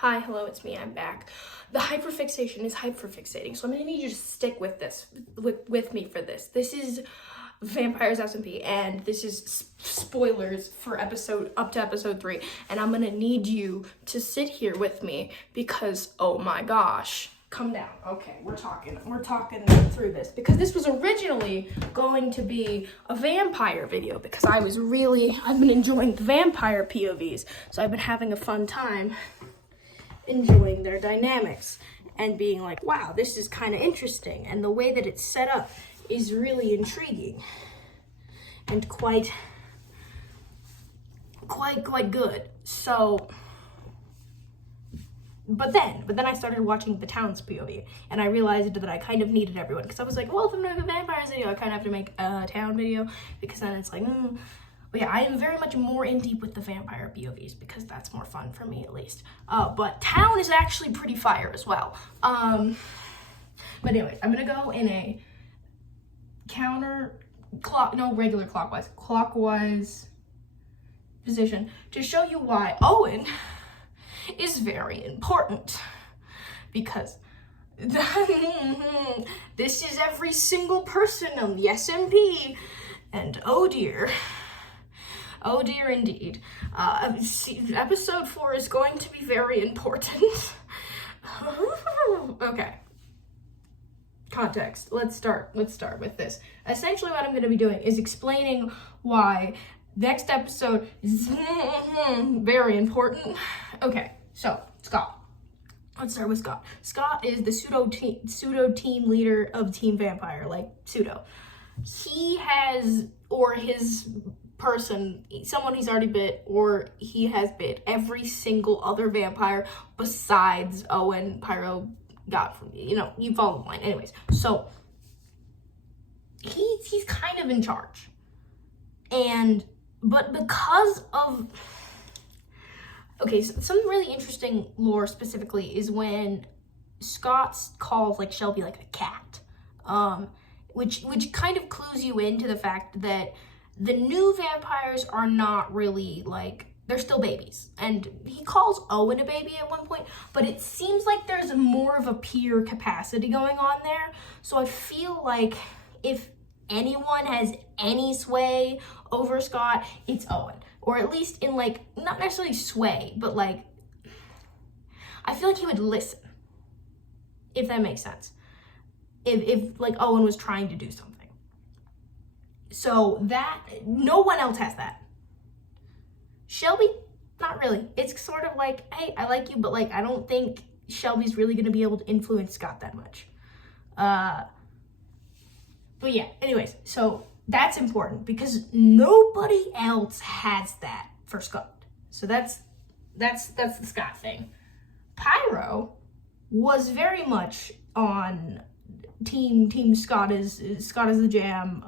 Hi, hello, it's me, I'm back. The hyperfixation is hyperfixating, so I'm gonna need you to stick with this, with me for this. This is Vampires SMP, and this is spoilers for up to episode 3, and I'm gonna need you to sit here with me because, oh my gosh. Come down. Okay, we're talking through this because this was originally going to be a vampire video because I've been enjoying the vampire POVs, so I've been having a fun time enjoying their dynamics and being like, wow, this is kind of interesting, and the way that it's set up is really intriguing and quite good. So But then I started watching the town's POV, and I realized that I kind of needed everyone, because I was like, well, if I'm doing a vampires video, I kind of have to make a town video, because then it's like, But yeah, I am very much more in deep with the vampire POVs, because that's more fun for me, at least. But town is actually pretty fire as well. But anyways, I'm gonna go in a regular clockwise position to show you why Owen is very important, because this is every single person on the SMP, and oh dear indeed. Episode 4 is going to be very important. Okay, context. Let's start with this. Essentially what I'm going to be doing is explaining why next episode is very important. Okay, so Scott. Let's start with Scott. Scott is the pseudo team leader of Team Vampire, like pseudo. He has, or his person, someone he's already bit, or he has bit every single other vampire besides Owen Pyro got from, you follow the line. Anyways, so he's kind of in charge. But because of, okay, so some really interesting lore specifically is when Scott calls like Shelby like a cat, which kind of clues you into the fact that the new vampires are not really like, they're still babies. And he calls Owen a baby at one point, but it seems like there's more of a peer capacity going on there. So I feel like if anyone has any sway over Scott, it's Owen. Or at least in like, not necessarily sway, but like, I feel like he would listen, if that makes sense. If like Owen was trying to do something. So that, no one else has that. Shelby, not really. It's sort of like, hey, I like you, but like, I don't think Shelby's really gonna be able to influence Scott that much. But yeah, anyways, so that's important because nobody else has that for Scott. So that's the Scott thing. Pyro was very much on team Scott is the jam,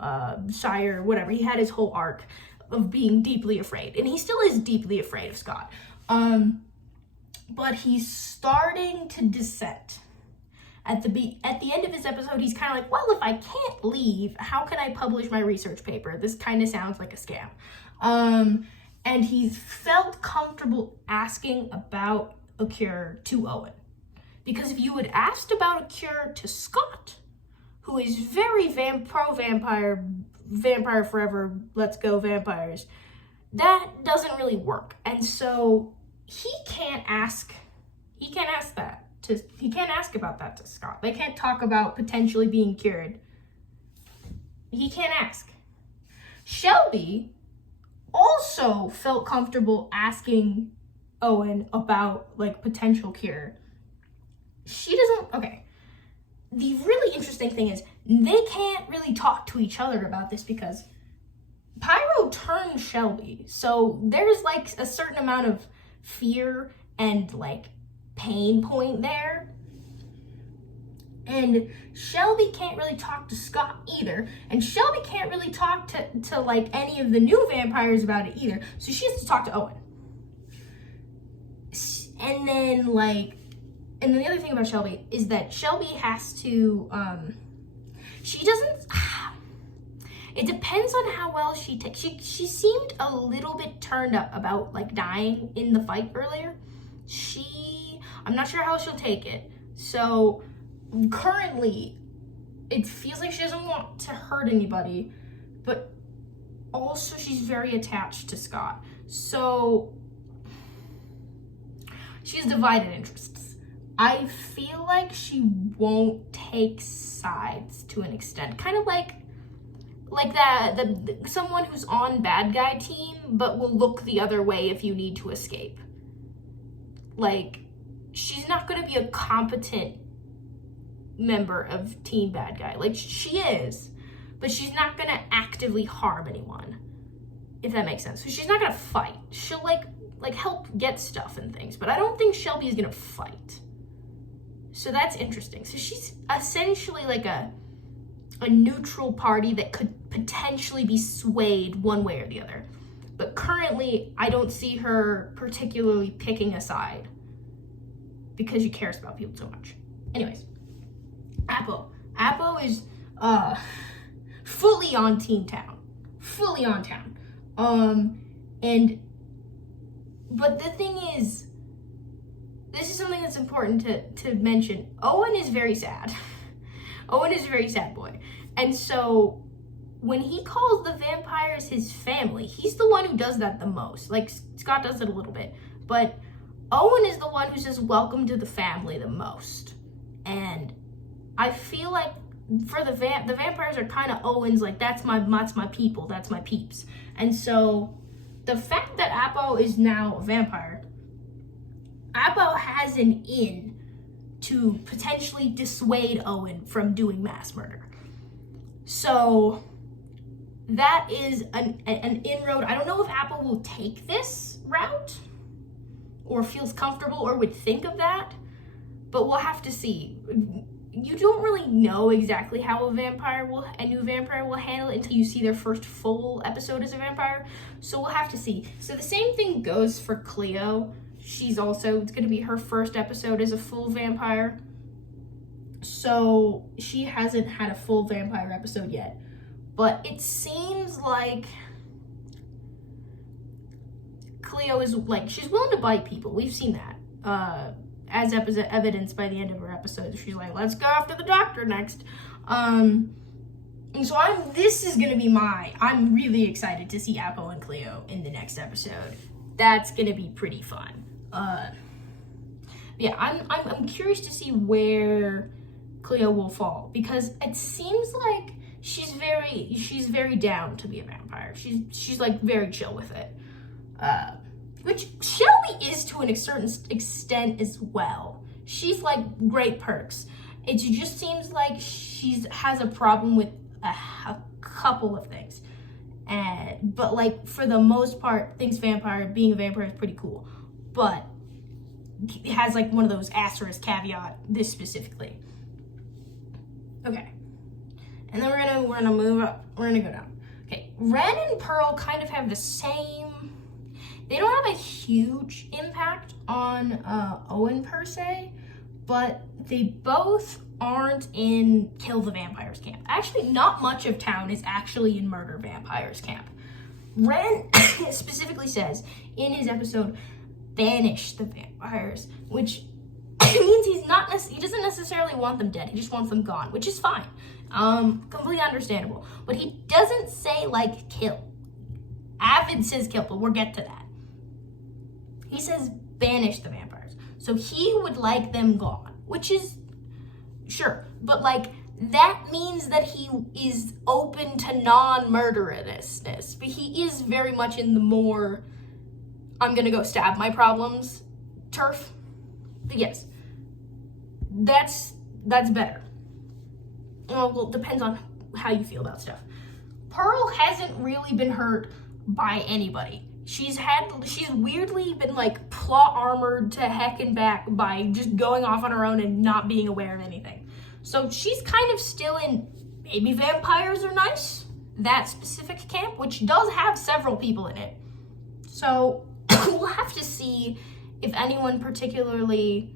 Shire, whatever. He had his whole arc of being deeply afraid, and he still is deeply afraid of Scott. But he's starting to dissent. At the end of this episode, he's kind of like, well, if I can't leave, how can I publish my research paper? This kind of sounds like a scam. And he's felt comfortable asking about a cure to Owen. Because if you had asked about a cure to Scott, who is very pro-vampire, vampire forever, let's go vampires, that doesn't really work. And so he can't ask about that to Scott. They can't talk about potentially being cured. He can't ask. Shelby also felt comfortable asking Owen about like potential cure. She doesn't, okay. The really interesting thing is they can't really talk to each other about this because Pyro turned Shelby. So there's like a certain amount of fear and like pain point there. And Shelby can't really talk to Scott either. And Shelby can't really talk to like any of the new vampires about it either. So she has to talk to Owen. And then the other thing about Shelby is that Shelby has to, it depends on how well she takes. She seemed a little bit turned up about like dying in the fight earlier. I'm not sure how she'll take it. So currently, it feels like she doesn't want to hurt anybody, but also she's very attached to Scott. So she has divided interests. I feel like she won't take sides to an extent. Kind of like someone who's on bad guy team, but will look the other way if you need to escape. Like, she's not going to be a competent member of team bad guy. Like, she is, but she's not going to actively harm anyone, if that makes sense. So she's not going to fight. She'll like help get stuff and things, but I don't think Shelby is going to fight. So that's interesting. So she's essentially like a neutral party that could potentially be swayed one way or the other. But currently, I don't see her particularly picking a side because she cares about people so much. Anyways, Apo is fully on Team Town. Fully on Town. But the thing is, this is something that's important to mention. Owen is very sad. Owen is a very sad boy. And so when he calls the vampires his family, he's the one who does that the most. Like, Scott does it a little bit. But Owen is the one who says welcome to the family the most. And I feel like for the vampires are kind of Owen's, like, that's my people, that's my peeps. And so the fact that Apo is now a vampire, Apo has an in to potentially dissuade Owen from doing mass murder. So that is an inroad. I don't know if Apo will take this route or feels comfortable or would think of that, but we'll have to see. You don't really know exactly how a new vampire will handle it until you see their first full episode as a vampire. So we'll have to see. So the same thing goes for Cleo. It's going to be her first episode as a full vampire. So she hasn't had a full vampire episode yet. But it seems like Cleo is, like, she's willing to bite people. We've seen that. As evidenced by the end of her episode. She's like, let's go after the doctor next. And so I'm really excited to see Apo and Cleo in the next episode. That's gonna be pretty fun. Yeah, I'm curious to see where Cleo will fall, because it seems like she's very down to be a vampire. She's like very chill with it. Which Shelby is to a certain extent as well. She's like great perks. It just seems like she has a problem with a couple of things. But like for the most part, thinks being a vampire is pretty cool. But it has like one of those asterisk caveat, this specifically. Okay. And then we're gonna move up. We're gonna go down. Okay, Ren and Pearl kind of have the same. They don't have a huge impact on Owen per se, but they both aren't in Kill the Vampires camp. Actually, not much of town is actually in Murder Vampires camp. Ren specifically says in his episode, banish the vampires, which means he doesn't necessarily want them dead. He just wants them gone, which is fine. Completely understandable. But he doesn't say, like, kill. Avid says kill, but we'll get to that. He says banish the vampires. So he would like them gone, which is, sure. But, like, that means that he is open to non-murderousness. But he is very much in the more, I'm gonna go stab my problems turf. But yes, that's better. Well, it depends on how you feel about stuff. Pearl hasn't really been hurt by anybody. She's weirdly been like plot armored to heck and back by just going off on her own and not being aware of anything. So she's kind of still in maybe vampires are nice, that specific camp, which does have several people in it. So we'll have to see if anyone particularly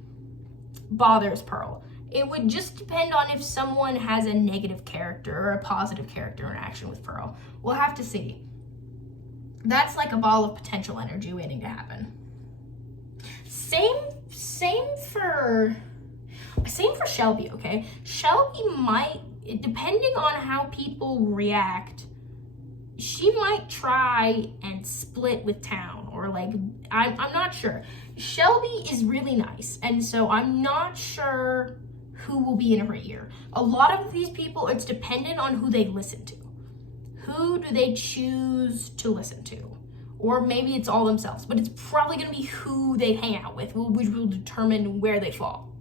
bothers Pearl. It would just depend on if someone has a negative character or a positive character interaction with Pearl. We'll have to see. That's like a ball of potential energy waiting to happen. Same for Shelby, okay? Shelby might, depending on how people react, she might try and split with Town, or like, I'm not sure. Shelby is really nice, and so I'm not sure who will be in her ear. A lot of these people, it's dependent on who they listen to. Who do they choose to listen to? Or maybe it's all themselves, but it's probably gonna be who they hang out with, which will determine where they fall.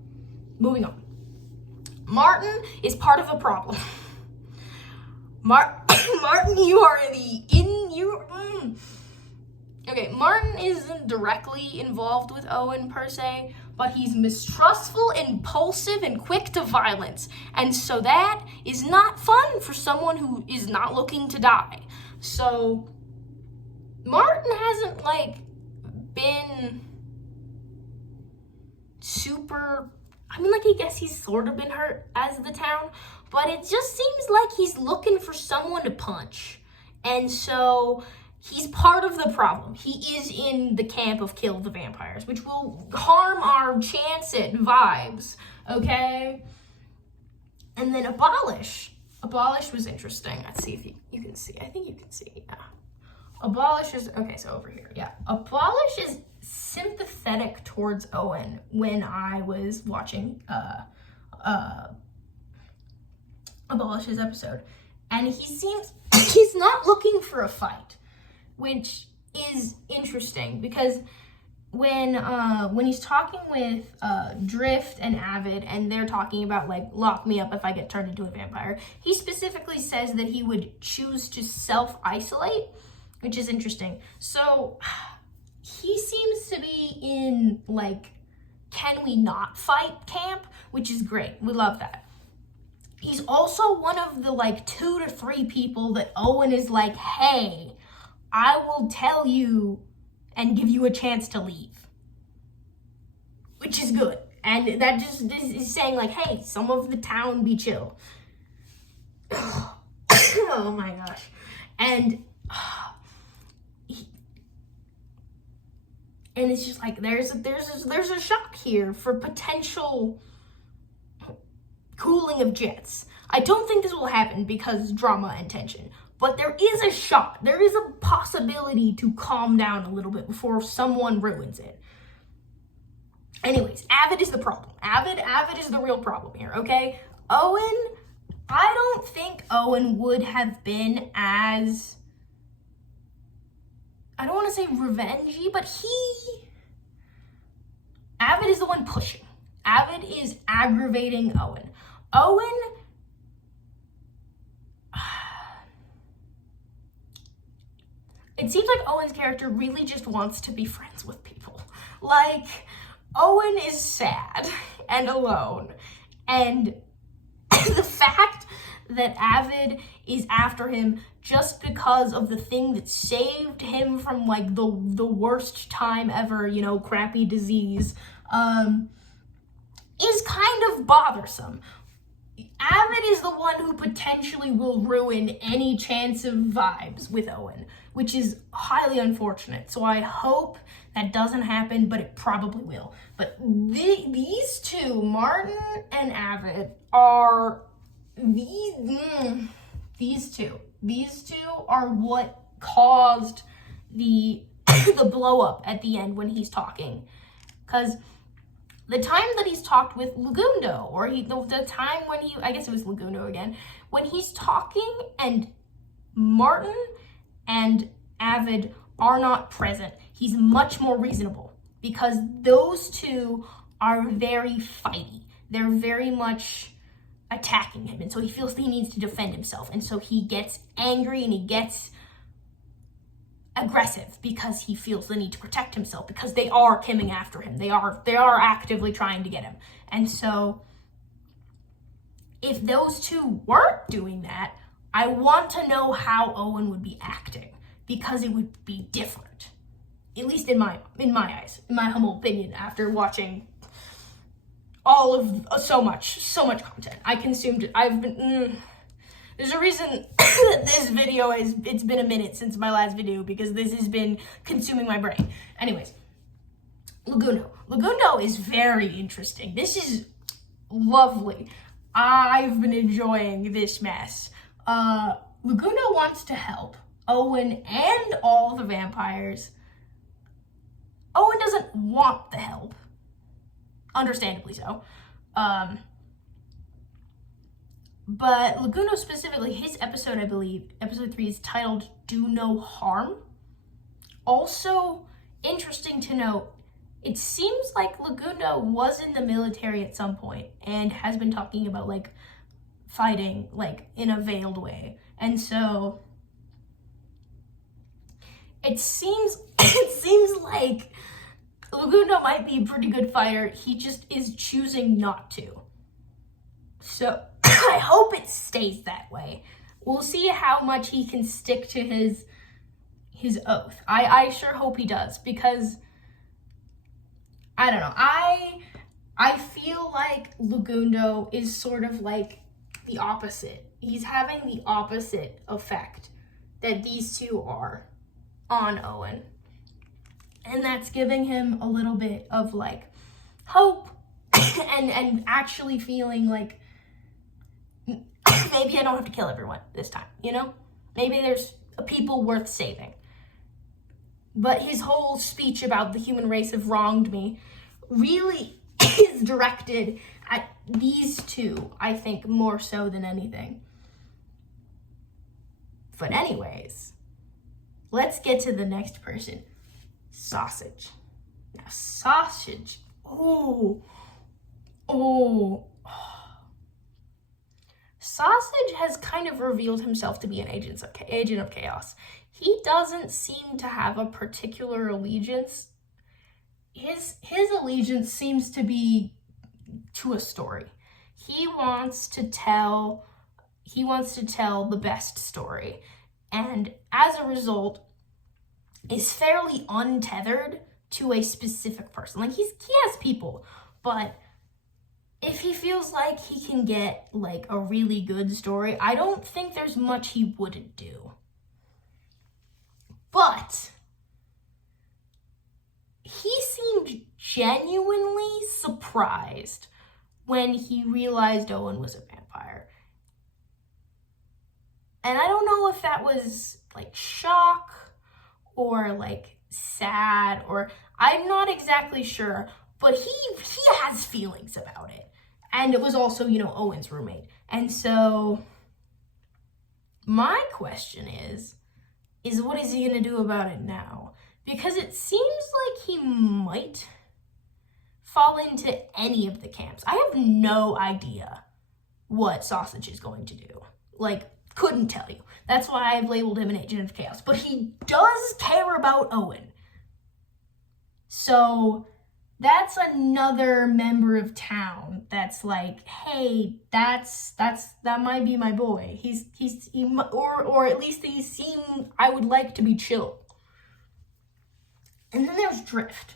Moving on. Martyn is part of the problem. Martyn, you are Okay, Martyn isn't directly involved with Owen per se, but he's mistrustful, impulsive, and quick to violence. And so that is not fun for someone who is not looking to die. So Martyn hasn't like been super, I mean, like, I guess he's sort of been hurt as the Town, but it just seems like he's looking for someone to punch. And so he's part of the problem. He is in the camp of kill the vampires, which will harm our chance at vibes, okay? And then Abolish. Abolish was interesting. Let's see if you can see. I think you can see, yeah. Abolish is, okay, so over here, yeah. Abolish is sympathetic towards Owen when I was watching Abolish's episode. And he seems, he's not looking for a fight, which is interesting because when he's talking with Drift and Avid, and they're talking about like, lock me up if I get turned into a vampire, he specifically says that he would choose to self-isolate, which is interesting. So he seems to be in like, can we not fight camp, which is great. We love that. He's also one of the like 2 to 3 people that Owen is like, hey, I will tell you and give you a chance to leave, which is good. And that just is saying like, hey, some of the town be chill. Oh my gosh. And it's just like, there's a shock here for potential cooling of jets. I don't think this will happen because drama and tension, but there is a shot. There is a possibility to calm down a little bit before someone ruins it. Anyways, Avid is the problem. Avid is the real problem here, okay? Owen, I don't think Owen would have been as, I don't want to say revengey, but Avid is the one pushing. Avid is aggravating Owen. Owen, it seems like Owen's character really just wants to be friends with people. Like, Owen is sad and alone. And the fact that Avid is after him just because of the thing that saved him from like the worst time ever, you know, crappy disease, is kind of bothersome. Avid is the one who potentially will ruin any chance of vibes with Owen, which is highly unfortunate. So I hope that doesn't happen, but it probably will. But these two, Martyn and Avid, are these two are what caused the the blow up at the end when he's talking. Because the time that he's talked with Legundo, or the time when I guess it was Legundo again, when he's talking and Martyn and Avid are not present, he's much more reasonable because those two are very fighty. They're very much attacking him, and so he feels he needs to defend himself, and so he gets angry and he gets aggressive because he feels the need to protect himself because they are coming after him. They are actively trying to get him. And so if those two weren't doing that, I want to know how Owen would be acting because it would be different. At least in my eyes, in my humble opinion, after watching all of so much content. There's a reason that this video it's been a minute since my last video because this has been consuming my brain. Anyways, Legundo is very interesting. This is lovely. I've been enjoying this mess. Legundo wants to help Owen and all the vampires. Owen doesn't want the help. Understandably so. But Legundo specifically, his episode, I believe, episode 3 is titled Do No Harm. Also, interesting to note, it seems like Legundo was in the military at some point and has been talking about, like, fighting, like, in a veiled way. And so, it seems like Legundo might be a pretty good fighter. He just is choosing not to. So, I hope it stays that way. We'll see how much he can stick to his oath. I sure hope he does, because I don't know. I feel like Legundo is sort of like the opposite. He's having the opposite effect that these two are on Owen. And that's giving him a little bit of like hope and actually feeling like maybe I don't have to kill everyone this time, you know? Maybe there's people worth saving. But his whole speech about the human race have wronged me really is directed at these two, I think, more so than anything. But anyways, let's get to the next person. Sausage. Now, Sausage. Sausage has kind of revealed himself to be an agent of chaos. He doesn't seem to have a particular allegiance. His allegiance seems to be to a story. He wants to tell the best story, and as a result is fairly untethered to a specific person. Like, he has people, but if he feels like he can get like a really good story, I don't think there's much he wouldn't do. But he seemed genuinely surprised when he realized Owen was a vampire. And I don't know if that was like shock or like sad, or I'm not exactly sure, but he has feelings about it. And it was also, Owen's roommate. And so my question is what is he gonna do about it now? Because it seems like he might fall into any of the camps. I have no idea what Sausage is going to do. Like, couldn't tell you. That's why I've labeled him an agent of chaos. But he does care about Owen. So that's another member of town that's like, hey, that might be my boy. Or at least he seemed, I would like to be chill. And then there's Drift.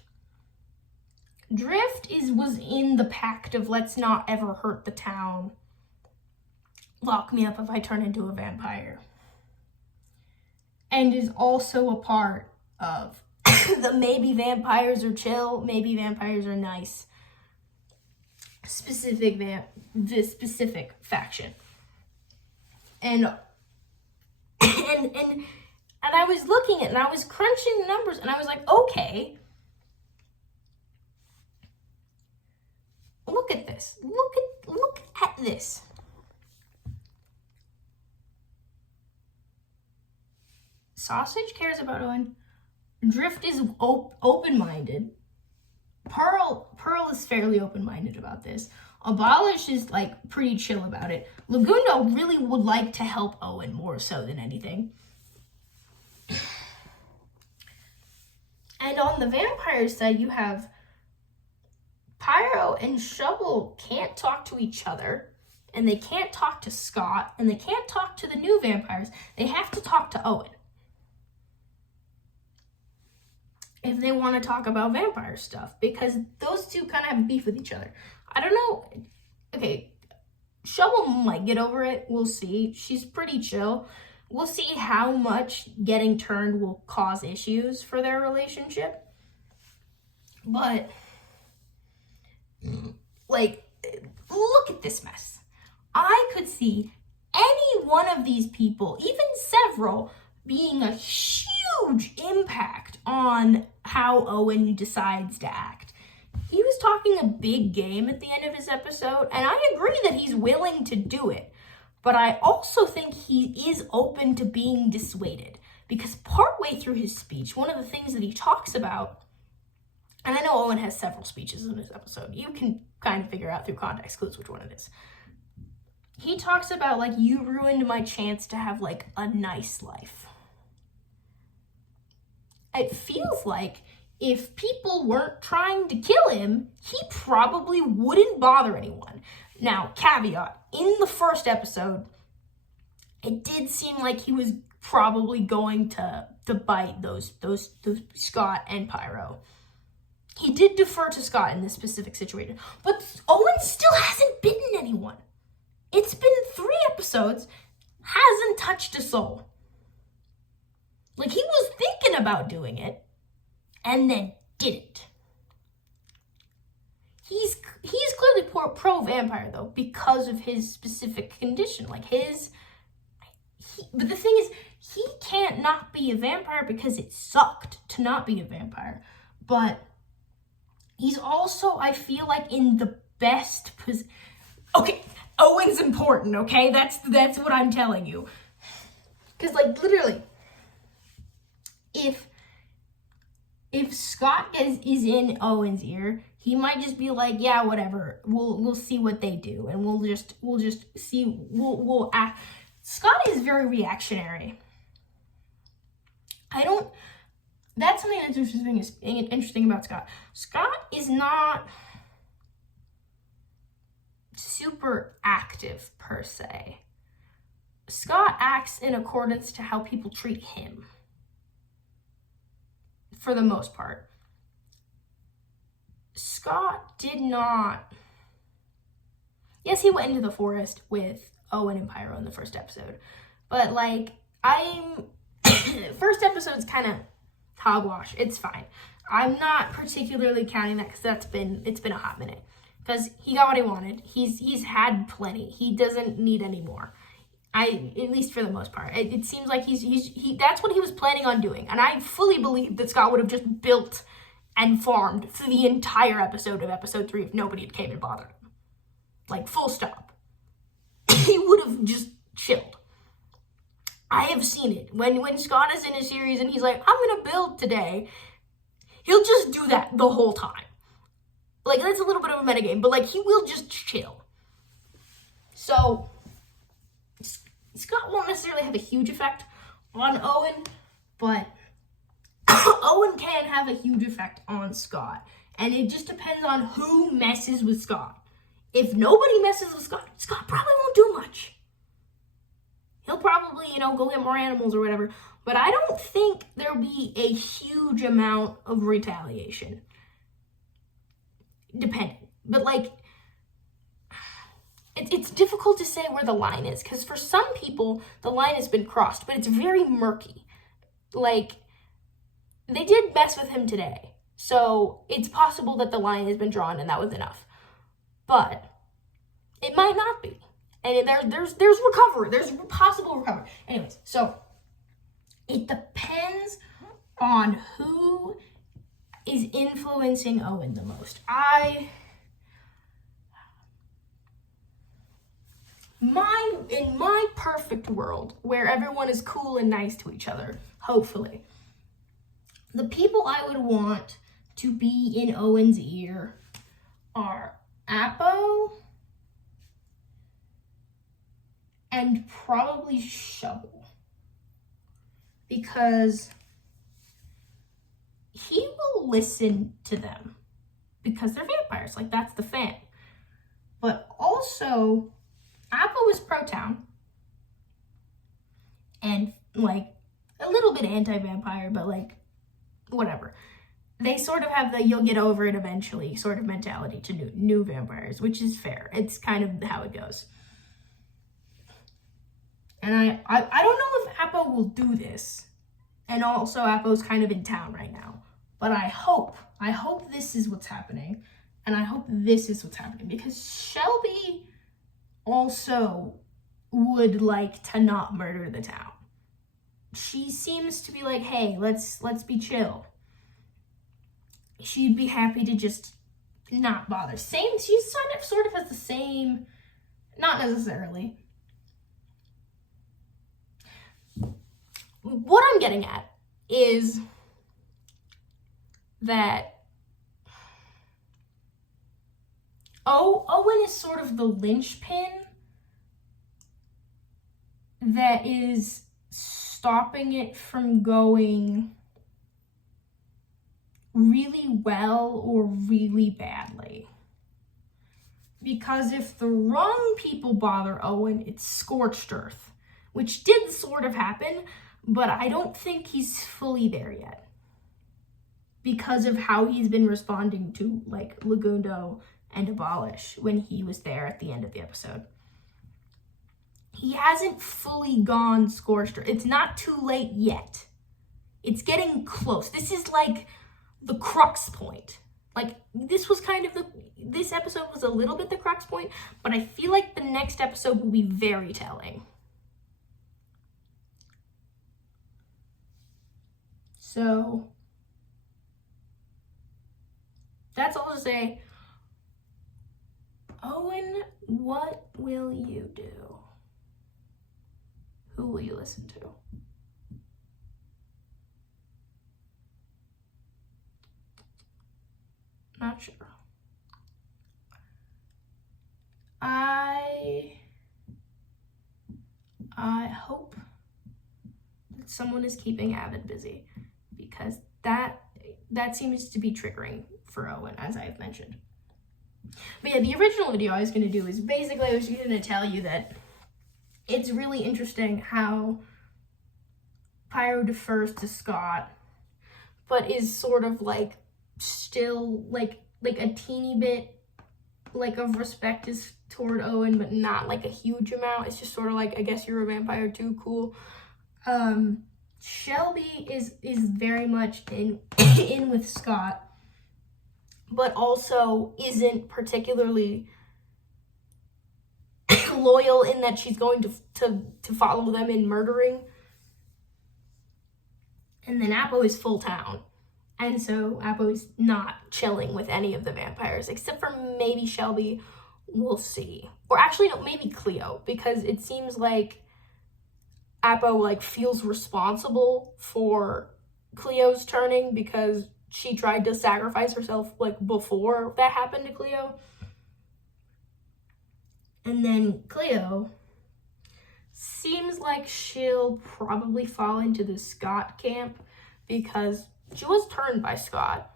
Drift was in the pact of let's not ever hurt the town. Lock me up if I turn into a vampire. And is also a part of the maybe vampires are chill, maybe vampires are nice. This specific faction. And I was looking at it and I was crunching the numbers and I was like, okay. Look at this. Look at this. Sausage cares about Owen. Drift is open-minded. Pearl is fairly open-minded about this. Abolish is like pretty chill about it. Legundo really would like to help Owen more so than anything. And on the vampire side, you have Pyro and Shovel can't talk to each other, and they can't talk to Scott, and they can't talk to the new vampires. They have to talk to Owen if they want to talk about vampire stuff, because those two kind of have beef with each other. I don't know. Okay, Shovel might get over it. We'll see. She's pretty chill. We'll see how much getting turned will cause issues for their relationship. But, like, look at this mess. I could see any one of these people, even several, being a huge impact on how Owen decides to act. He was talking a big game at the end of his episode, and I agree that he's willing to do it. But I also think he is open to being dissuaded. Because partway through his speech, one of the things that he talks about, and I know Owen has several speeches in this episode. You can kind of figure out through context clues which one it is. He talks about, like, you ruined my chance to have, like, a nice life. It feels like if people weren't trying to kill him, he probably wouldn't bother anyone. Now, caveat, in the first episode, it did seem like he was probably going to bite those Scott and Pyro. He did defer to Scott in this specific situation, but Owen still hasn't bitten anyone. It's been 3 episodes, hasn't touched a soul. Like, he was thinking about doing it, and then didn't. He's clearly pro-vampire, though, because of his specific condition. Like, but the thing is, he can't not be a vampire because it sucked to not be a vampire. But he's also, I feel like, in the best position. Okay, Owen's important, okay? That's what I'm telling you. Because, like, literally, if Scott is in Owen's ear, he might just be like, yeah, whatever. We'll see what they do, and we'll just see. We'll act. Scott is very reactionary. That's something that's interesting about Scott. Scott is not super active per se. Scott acts in accordance to how people treat him, for the most part. Scott did not. Yes, he went into the forest with Owen and Pyro in the first episode, but like first episode's kind of hogwash. It's fine. I'm not particularly counting that because it's been a hot minute. Because he got what he wanted. He's had plenty. He doesn't need any more. At least for the most part. It seems like he that's what he was planning on doing. And I fully believe that Scott would have just built and farmed for the entire episode of episode 3 if nobody had came and bothered him. Like, full stop. He would have just chilled. I have seen it. When Scott is in a series and he's like, I'm going to build today, he'll just do that the whole time. Like, that's a little bit of a metagame, but, like, he will just chill. So, Scott won't necessarily have a huge effect on Owen, but Owen can have a huge effect on Scott. And it just depends on who messes with Scott. If nobody messes with Scott, Scott probably won't do much. He'll probably, go get more animals or whatever. But I don't think there'll be a huge amount of retaliation. Depending. But, like, it's difficult to say where the line is. Because for some people, the line has been crossed. But it's very murky. Like, they did mess with him today. So it's possible that the line has been drawn and that was enough. But it might not be. And there's recovery. There's possible recovery. Anyways, so it depends on who is influencing Owen the most. In my perfect world, where everyone is cool and nice to each other, hopefully, the people I would want to be in Owen's ear are Apo and probably Shovel. Because he will listen to them. Because they're vampires. Like, that's the fan. But also, Apo is pro-town. And, like, a little bit anti-vampire, but, like, whatever. They sort of have the you'll get over it eventually sort of mentality to new vampires, which is fair. It's kind of how it goes. And I don't know if Apo will do this. And also, Apo's kind of in town right now. But I hope this is what's happening. And I hope this is what's happening. Because Shelby also would like to not murder the town. She seems to be like, hey, let's be chill. She'd be happy to just not bother. She's sort of has the same, not necessarily. What I'm getting at is that Owen is sort of the linchpin that is stopping it from going really well or really badly. Because if the wrong people bother Owen, it's scorched earth, which did sort of happen, but I don't think he's fully there yet because of how he's been responding to like Legundo and Abolish when he was there at the end of the episode. He hasn't fully gone scorched earth. It's not too late yet. It's getting close. This is like the crux point. Like, this episode was a little bit the crux point, but I feel like the next episode will be very telling. So, that's all to say. Owen, what will you do? Who will you listen to? Not sure. I hope that someone is keeping Avid busy, because that seems to be triggering for Owen, as I've mentioned. But yeah, the original video I was going to do is basically I was just going to tell you that it's really interesting how Pyro defers to Scott, but is sort of like still like a teeny bit like of respect is toward Owen, but not like a huge amount. It's just sort of like, I guess you're a vampire too, cool. Shelby is very much in with Scott, but also isn't particularly loyal in that she's going to follow them in murdering. And then Apo is full town. And so Apo is not chilling with any of the vampires, except for maybe Shelby. We'll see. Or actually, no, maybe Cleo, because it seems like Apo like feels responsible for Cleo's turning because she tried to sacrifice herself like before that happened to Cleo. And then Cleo seems like she'll probably fall into the Scott camp because she was turned by Scott.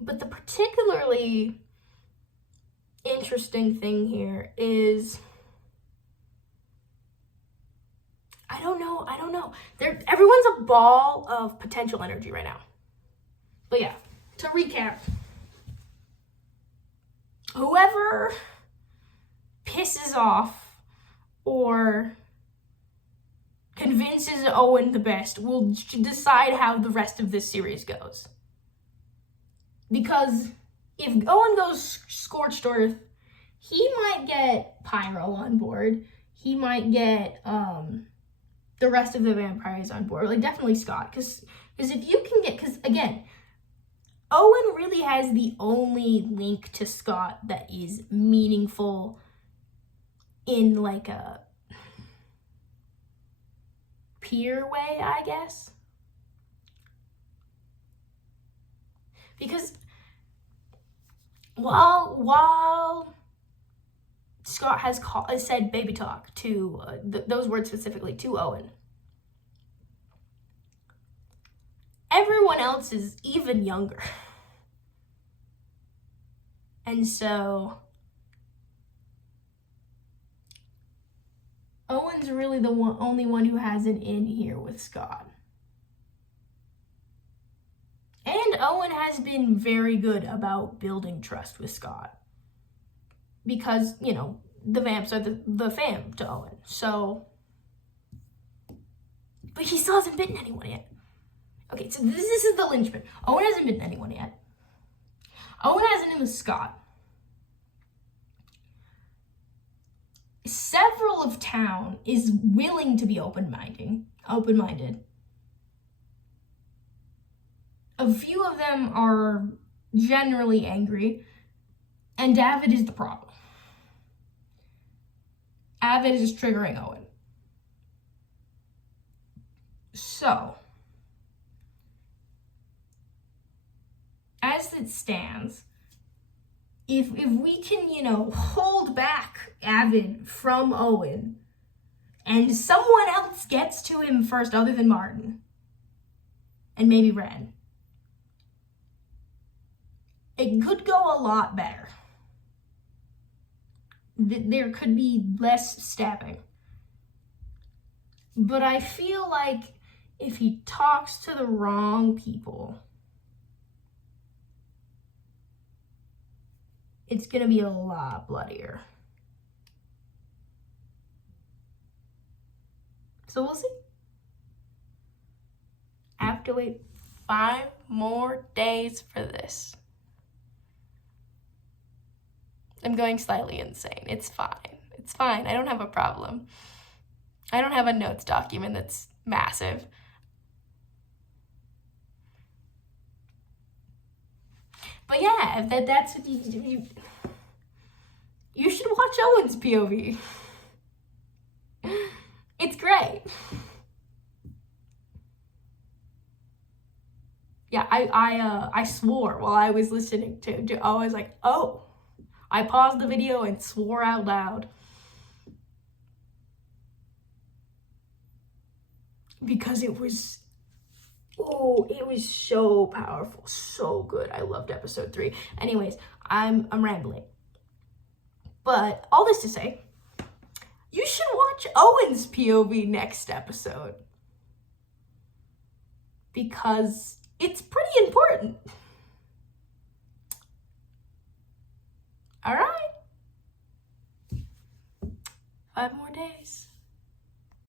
But the particularly interesting thing here is I don't know. Everyone's a ball of potential energy right now. But yeah, to recap, whoever pisses off or convinces Owen the best will decide how the rest of this series goes. Because if Owen goes scorched earth, he might get Pyro on board. He might get the rest of the vampires on board. Like, definitely Scott. Because if you can get... Because, again, Owen really has the only link to Scott that is meaningful in, like, a peer way, I guess. Because while Scott has said baby talk to those words specifically to Owen, everyone else is even younger. And so Owen's really the only one who has an in here with Scott. And Owen has been very good about building trust with Scott. Because, you know, the vamps are the fam to Owen. So, but he still hasn't bitten anyone yet. Okay, so this is the linchpin. Owen hasn't bitten anyone yet. Owen hasn't been with Scott. Several of town is willing to be open-minded. A few of them are generally angry, and Avid is the problem. Avid is triggering Owen. So, as it stands, if we can, hold back Avid from Owen, and someone else gets to him first other than Martyn, and maybe Ren, it could go a lot better. There could be less stabbing. But I feel like if he talks to the wrong people, it's gonna be a lot bloodier. So we'll see. I have to wait 5 more days for this. I'm going slightly insane. It's fine. It's fine. I don't have a problem. I don't have a notes document that's massive. But yeah, that's what you should watch Owens POV. It's great. Yeah, I swore while I was listening to I was like, oh. I paused the video and swore out loud. Because it was so powerful, so good. I loved episode 3. Anyways, I'm rambling. But all this to say, you should watch Owen's POV next episode. Because it's pretty important. All right. 5 more days.